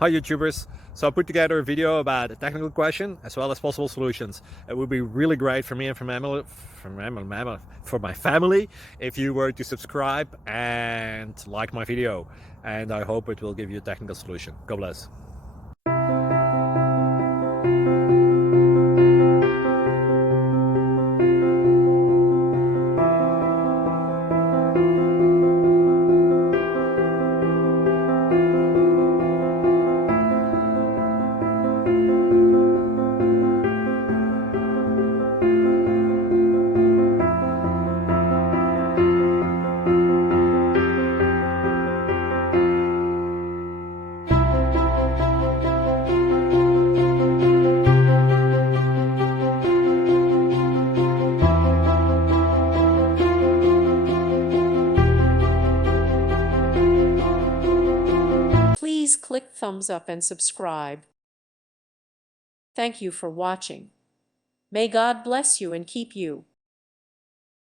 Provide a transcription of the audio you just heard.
Hi YouTubers! So I put together a video about a technical question as well as possible solutions. It would be really great for me and for my family if you were to subscribe and like my video, and I hope it will give you a technical solution. God bless. Please click thumbs up and subscribe. Thank you for watching. May God bless you and keep you.